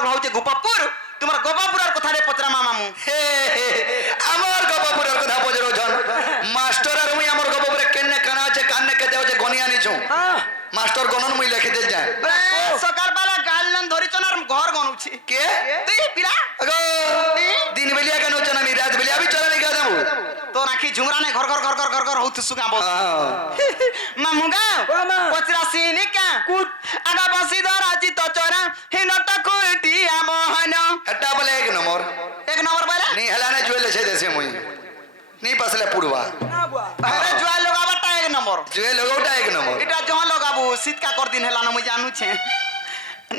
আমার ঘর হচ্ছে গোপাপুর তোমার গোপাপুরের কথা রে পচরা মামু আমার গোপাপুরের কথা পচরছন মাস্টার আর মুই আমার গোপাপুরে কেনে কানা আছে কানে কেতে আছে গনি আনিছু মাস্টার গণন মুই লিখে দে যায় সকাল বেলা গাইলেন ধরিছন আর ঘর গনুছি কে তুই পিলা আগো দিন বেলিয়া কেন হচ্ছে না আমি রাত বেলিয়া আমি চলে নিয়ে যাবো তো রাখি ঝুমরা নাই ঘর ঘর ঘর ঘর ঘর ঘর হউতু সুগা বল মামু গা পচরা সিনিকা কুট আগা বসি ধরাজি তো চরা হিনটা কুটিয়া মোহন এটা বলে এক নম্বর বলে নি হেলানে জুয়েলে সে দেশে মুই নি পাসলে পুড়বা আরে জুয়া লগাবাটা এক নম্বর জুয়ে লগোটা এক নম্বর এটা জহা লগাবো শীতকা কর দিন হেলা না মুই জানুছে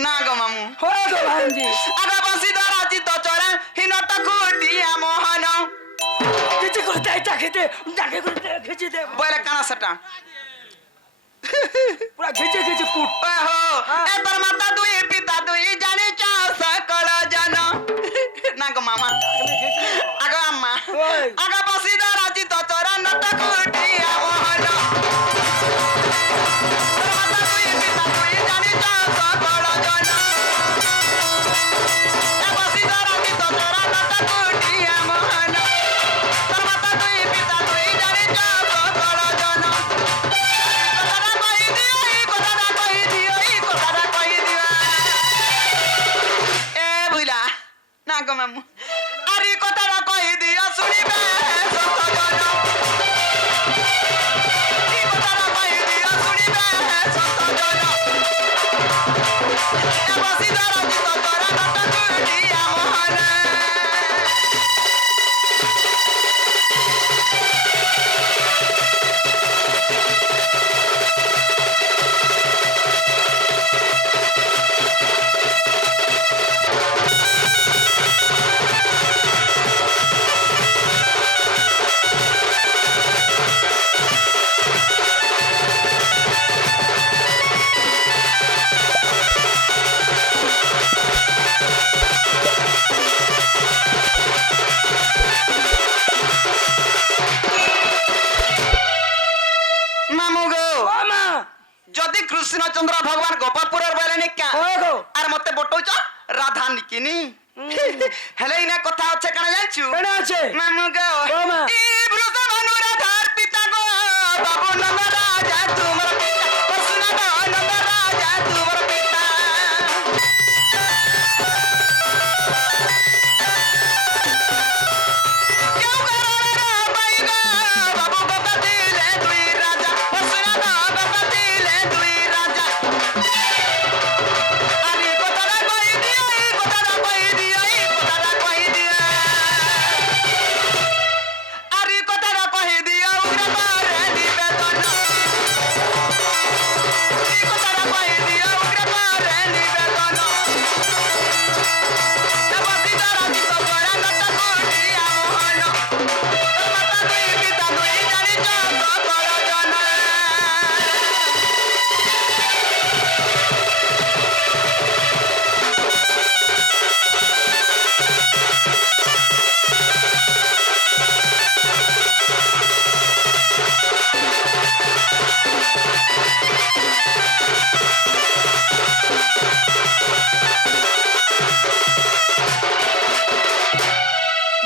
না গো মামু হয় গো ভাঞ্জি আগা বসি ধরাজি তো চরা হিনটা কুটিয়া মোহন কিছু করতে এটা খেতে ডাকে করতে খেচে দে বলে কানা সেটা পুরা খেচে খেচে কুট ওহো এ তোর মাতা দুই পিতা দুই জানি চা সকল জন না গো মামা আগা আম্মা ওই। আগা বসি ধরাজি তো চরা নটা কুটিয়া মোহন তোর মাতা দুই পিতা দুই জানি চা সকল জন এ বসি ধরাজি তো চরা নটা কুটিয়া মোহন তোর মাতা দুই পিতা দুই জানি চা সকল জন কথাটা কই দিও এই কথাটা কই দিও এই কথাটা কই দিও এ বুইলা না গো মামু আরে কথাটা কই দিও শুনিবে সত জন এই কথাটা কই দিও শুনিবে সত জন এ বসি ধরাজি তো তোরা নটা কুটিয়া মোহন মামু গো মামা যদি কৃষ্ণচন্দ্র ভগবান গোপাপুরের বলে নিকা হয় গো আর মতে বটৌছ রাধা নিকিনি হেলে ইনা কথা আছে কেন জানছু কেন আছে মামু গো ও মা। ই বৃষভানু রাধার পিতা গো বাবু নন্দ রাজা তোমার পিতা ও শুনা গো নন্দ রাজা তোমার পিতা কেউ করোনা বাই গো বাবু গোপা দিলে দুই রাজা ও শুনা গো গোপা দিলে দুই রাজা আরে কথাটা কই দিও এই কথাটা কই দিও এই কথাটা কই দিও আরে কথাটা কই দিও উগ্র করে নিবেদন এই কথাটা কই দিও উগ্র করে নিবেদন বসি ধরাজি তো তোরা নটা কুটিয়া মোহন তোর মাতা দুই পিতা দুই জানি সকল জন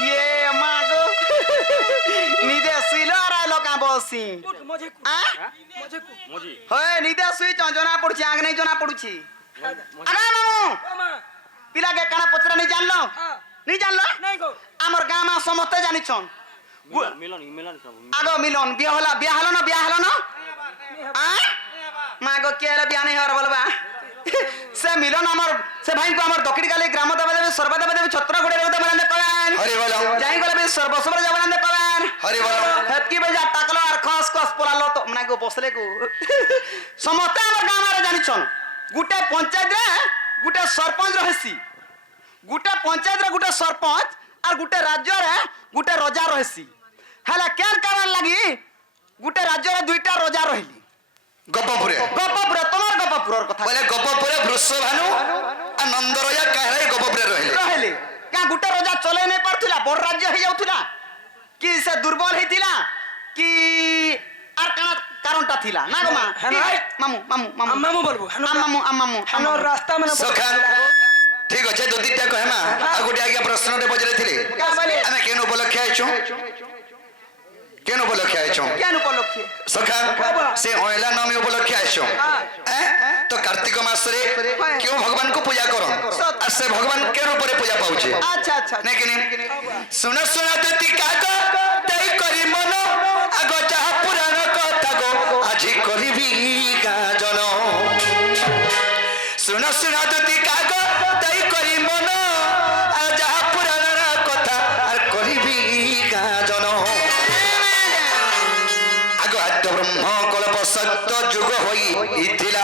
ইয়ে মাগো নিদে শুইল আর আইলো কা বসি কুট মজে কুট আ মজে কুট হয় নিদে শুই জনা পড়ছি আগ নাই জনা পড়ুছি আগা মামু মামা পিলাকে কানা পচরা নাই জানলো হ্যাঁ নাই জানলো নাই গো আমার গাঁ মা সমস্তে জানিছন আগো মিলন বিয়া হলো না আ মাগো কে হলো বিয়া নাই হর বলবা সে মিলন আমার সে ভাইको আমার দক্ষিণ কালে গ্রাম দেবে দেবে সর্ব দেবে দেবে ছত্র গুড়ে দেবে বলন্দে কবেন হরি বলো যাই গলে সর্বসবর যাবে বলন্দে কবেন হরি বলো হেতকি বেজা টাকলো আর খস খস পলালো তো মানে গো বসলে গো সমস্তে আমার গাঁ মারে জানিছন গুটে পঞ্চায়েত রে গুটে সরপঞ্চ রহেছি গুটে পঞ্চায়েত রে গুটে সরপঞ্চ আর গুটে রাজ্য রে গুটে রজা রহেছি হেলা কেন কারণ লাগি গুটে রাজ্য রে দুইটা রজা রহিলি গোপাপুরে তোমার গোপাপুরের কথা বলে গোপাপুরে বৃষভানু আর নন্দরজা কাহে গোপাপুরে রহিলে রহিলি কা গুটে রজা চলে নাই পারথিলা বড় রাজ্য হই যাউথিলা কি সে দুর্বল হইতিলা কি আর কারণটা থিলা না গো মা হ্যাঁ, মামু মামু মামু মামু বলবো মামু মামু হানো রাস্তা মানে সখান ঠিক আছে দুদিটা কহেমা আর গোটে আজ্ঞা প্রশ্নଟେ পচারিଥିଲେ क्या बोले আমি কেন উপলক্ষে আইছু কেন উপলক্ষে আইছু क्या उपलक्षे সখা সে অয়লা নবমী উপলক্ষে আইছু তো কার্তিক মাসরে কেউ ভগবানকে পূজা করো আর সে ভগবান কে রূপে পূজা পাউছে अच्छा अच्छा নাকি শুন শুন দুতি কাগ তাই করি মন আগ যাহা পুরাণ কথা গো আজি করিবি গাজন শুন শুন দুতি কাগ তাই করি মন আর যাহা পুরাণের কথা আর করিবি গাজন আগ আদ্য ব্রহ্ম কল্প সত্য যুগ হইଥିଲା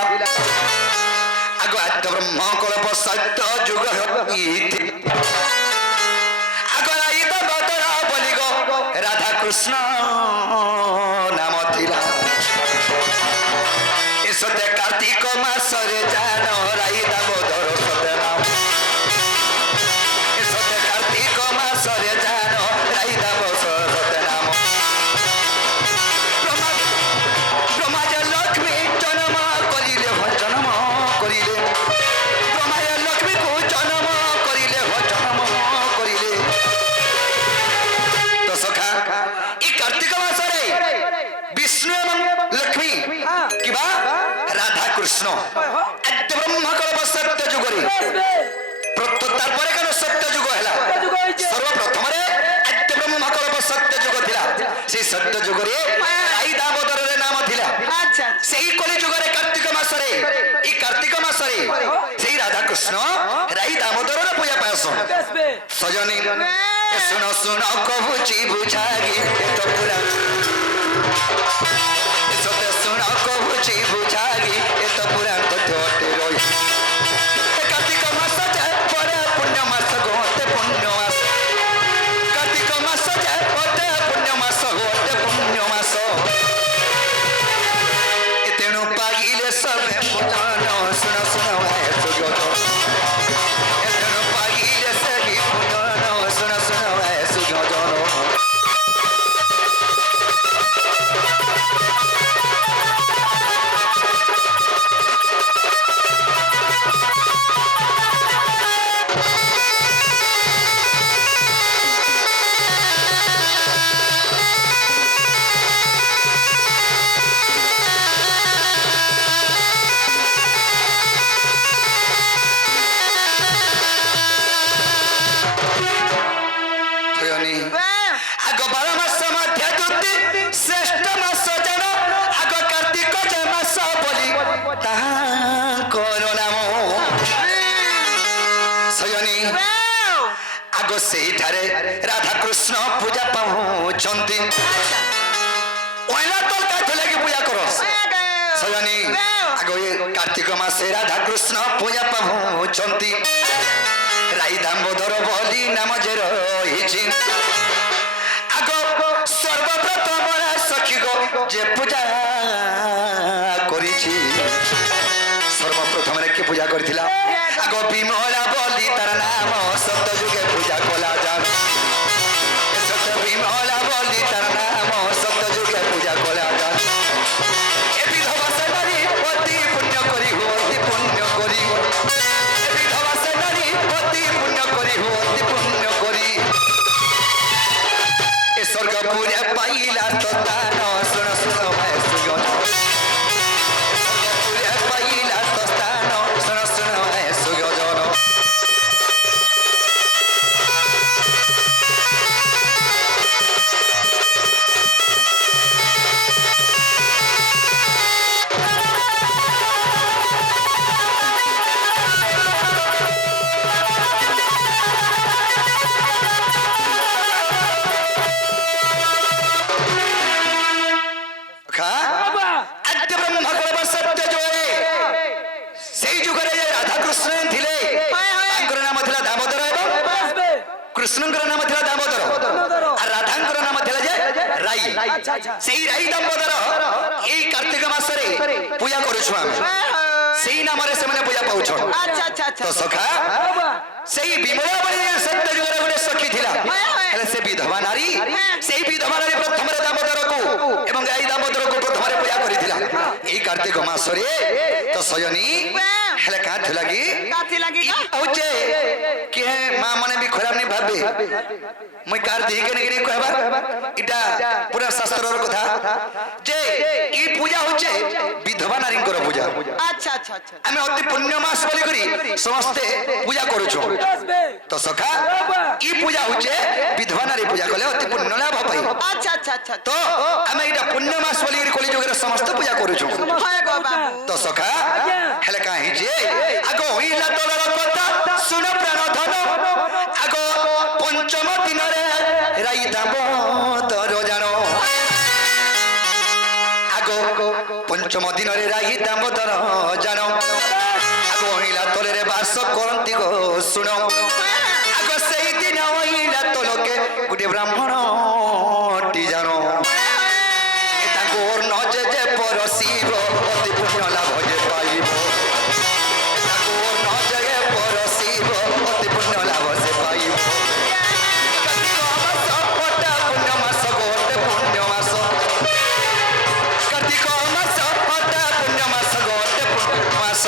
আগ আদ্য ব্রহ্ম কল্প সত্য যুগ হইଥିଲା রাধা কৃষ্ণ নাম ଥିଲା এসতে কার্তিক মাসরে জান রাই দামোদর সতে নাম এসতে কার্তিক মাসরে জান রাই দামোদর সতে নাম ব্রহ্মাজ লক্ষ্মী জন্ম করিলে জন্ম করিলে ব্রহ্মাজ লক্ষ্মী কো জন্ম করিলে জন্ম করিলে তো সখা এই কার্তিক মাসরে বিষ্ণু এবং লক্ষ্মী কিবা রাধা কৃষ্ণ আদ্য ব্রহ্ম কল্প সত্য যুগরে তারপরে কেন সত্য যুগ হেলা সর্বপ্রথমে আদ্য ব্রহ্ম কল্প সত্য যুগ ଥିଲା সেই সত্য যুগরে রাই দামোদরের নাম ଥିଲା अच्छा সেই কলি যুগরে কার্তিক মাসরে এই কার্তিক মাসরে সেই রাধা কৃষ্ণ রাই দামোদরের পূজা পাইছন সজনী শুন শুন কহুচি বুঝাগি তো পুরা সতে শুন কহুচি বুঝাগি এত পুরাণ কথা অটে রই কার্তিক মাস যায় পরে পুণ্য মাস গোতে পুণ্য মাস কার্তিক মাস যায় পরে পুণ্য মাস গোতে পুণ্য মাস তেণু পাগিলে সবে পুরাণ শুন শুন ভাই সুগত তেণু পাগিলে সহি পুরাণ শুন শুন ভাই সুগত আগ 12 মাস মধ্যে দুটি শ্রেষ্ঠ মাস জান আগ কার্তিক যে মাস বলি তাহাঙ্কর নাম সয়নী আগ সেইঠারে রাধা কৃষ্ণ পূজা পাউଛନ୍ତି ওইলা তলকা লাগি পূজা কর সয়নী আগ কার্তিক মাসে রাধা কৃষ্ণ পূজা পাউଛନ୍ତି রাই দামোদর বলি নাম যে রহিছি আগ সর্বপ্রথম সখী গো যে পূজা করেছি সর্বপ্রথমে কি পূজা করেছিলা আগ বিমলা বলি তার নাম সত্য যুগে পূজা কলা যান সত্য বিমলা বলি তার নাম সত্য যুগে পূজা কলা যান এ বিধবা সেনারী অতি পুণ্য করি অতি পুণ্য করি এ বিধবা সেনারী অতি পুণ্য করি অতি পুণ্য করি এ স্বর্গপুরে পাইলা তো দান শুন শুন ভাই সুগত স্বর্গপুরে পাইলা তো দান শুন শুন ভাই সুগত আদ্য ব্রহ্ম কল্প সত্য যুগে সেই যুগরে যে রাধা কৃষ্ণ ଥିଲେ ତାଙ୍କର ନାମ ଥିଲା ଦାମୋଦର ଏବଂ କୃଷ୍ଣଙ୍କର ନାମ ଥିଲା ଦାମୋଦର আর রাধাଙ୍କର নাম ଥିଲା যে রাই সেই রাই দামোদর এই কার্তিক মাসরে পূজা করুছু আমি সেই নামরে সেমানে পূজা পাউছন अच्छा अच्छा अच्छा তো সখা সেই বিমলা বলি সত্য যুগরে গোটে সখী ଥିଲା ହେଲେ ସେ ବିଧବା ନାରୀ সেই বিধবা নারী প্রথমে দামোদরକୁ এবং এই দামোদরକୁ প্রথমে পূজা করিଥିଲା এই কার্তিক মাসরে তো সয়নী হেলে কাঁ ଥିଲା কি काथी लगी হচ্ছে মা মানে বি খরাপ নি ভাবে মই কার দিকে নেগিনি কহবা এটা পুরা শাস্ত্রর কথা যে এই পূজা হচ্ছে বিধবা নারীঙ্কর পূজা আচ্ছা আচ্ছা আচ্ছা আমি অতি পুণ্য মাস বলি করি সমস্তে পূজা করুଛୁ তো সখা এই পূজা হচ্ছে বিধবা নারী পূজা কলে অতি পুণ্য লাভ পাই আচ্ছা আচ্ছা আচ্ছা তো আমি এটা পুণ্য মাস বলি করি কলিযুগের সমস্ত পূজা করুଛୁ হয় গো বাবু তো সখা হেলে কাহি যে আগ হইলা তলর কথা শুন প্রাণ ধন আগ পঞ্চম দিনরে রাই দাম তর জানো আগ পঞ্চম দিনরে রাই দাম তর জানো আগ হইলা তলরে বাস করন্তি গো শুন আগ সেই দিন হইলা তলকে গোটে ব্রাহ্মণ টি জানো তাঙ্কর নজে যে পরশিব অতি পুণ্য লাভ যে পাইব তাঙ্কর নজে পরশিব অতি পুণ্য লাভ যে পাইব কার্তিক মাস পটা পুণ্য মাস গোটে পুণ্য মাস কার্তিক মাস পটা পুণ্য মাস গোটে পুণ্য মাস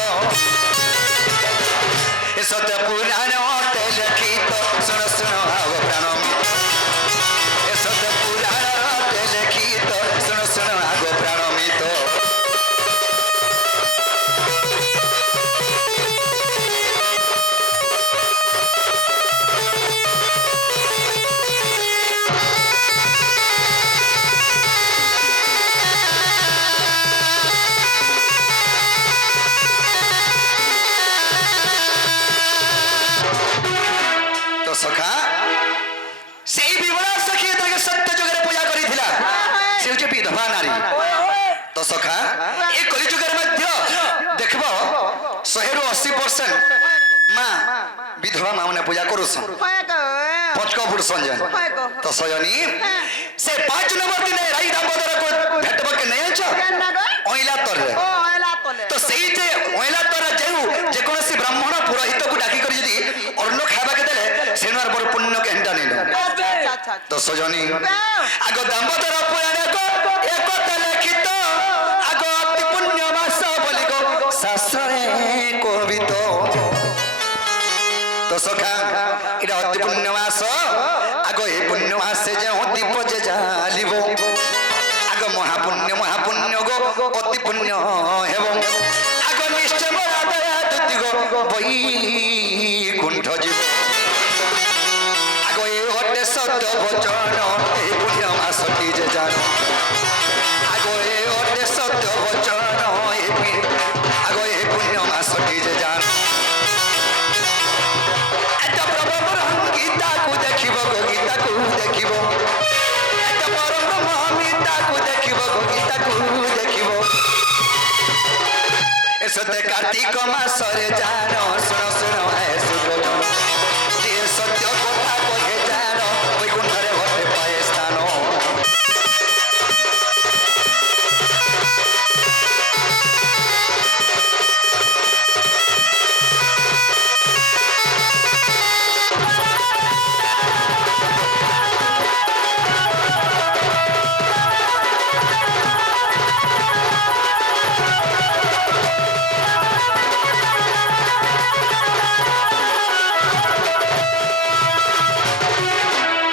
এ সত্য পুরাণ লিখিত শুন শুন আগ প্রাণ এ সত্য পুরাণ লিখিত শুন শুন আগ প্রাণ মিত তো সখা সেই বিমলা সখী তাকে সত্য যুগের পূজা করিছিলা সে হচ্ছে বিধবা নারী তো সখা এই কলিযুগের মধ্যে দেখব 100-80% মা বিধবা মা মানে পূজা করুছন হয় গো পচক পুরুষন যেন হয় গো তো সজনী সে 5 নম্বর দিনে রাই দামোদর কো ভেটবকে নেই আছো কেন না গো অইলা তরে ও এলা তলে তো সেই যে অইলা তরে যেউ যে কোনসি ব্রাহ্মণ পুরোহিতକୁ ডাকি করে যদি অন্ন খাইবাকে দেলে সেনার বড় পুণ্যকে হেঁটা নিল আচ্ছা আচ্ছা আচ্ছা তো সজনী আগ দামোদর পুরাণ কো একতা লিখিত আগ অতি পুণ্য মাস বলি গো শাস্ত্রে কবিত তো সখা এটা অতি পুণ্য মাস আগ এই পুণ্য মাসে যে দীপ যে জ্বালিব আগ মহাপুণ্য গো অতি পুণ্য হেব আগ নিশ্চয় দুতি গো বৈকুণ্ঠ জীব আগ এই অটে সত্য বচন এই পুণ্য মাসটি যে জানো আগ এই অটে সত্য বচন আগ এই পুণ্য মাসটি যে জানো এটা প্রভু গীতাକୁ ଦେଖିବ গো গীতাକୁ ଦେଖିବ এটা পরম গীতাକୁ ଦେଖିବ গো গীতাକୁ ଦେଖିବ এসতে কার্তিক মাসরে জানো শুন শুন হে সুব্রত যে সত্য কথা কহে জানো বৈকুণ্ঠরে ঘটে পায় স্থান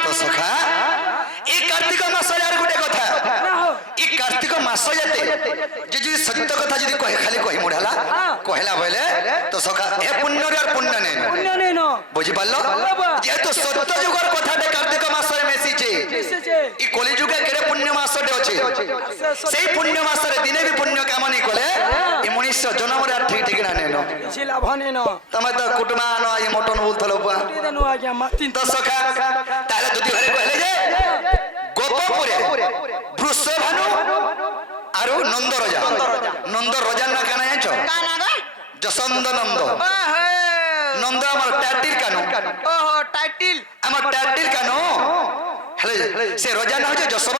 তো সখা এই কার্তিক মাসরে আর গোটে কথা এই কার্তিক মাস যেতে যে যদি সত্য কথা যদি কহে খালি কহি মুড়ালা কহিলা বলে তো সখা এ পুণ্যরে আর পুণ্য নেই বুঝি পারল যেহেতু সত্য যুগর কথাটা কার্তিক মাসরে মেশিছে এই কলিযুগে কেড়ে পুণ্য মাসটে আছে সেই পুণ্য মাসরে দিনে বি পুণ্য কামনি কলে এই মনুষ্য জন্মরে আর ঠিক ঠিকানা নেন তুমি তো কুটুমা ন এই মটন বলথল তো সখা তাহলে যদি ঘরে কহিলে যে গোপপুরে বৃষভানু আর নন্দ রজার না কেন জানছ কানা গো যশোন্দ নন্দ ওহে নন্দ আমার টাইটিল কানু ওহো টাইটিল আমার টাইটিল কানু হেলে সে রজা না হচ্ছে যশোবন্ত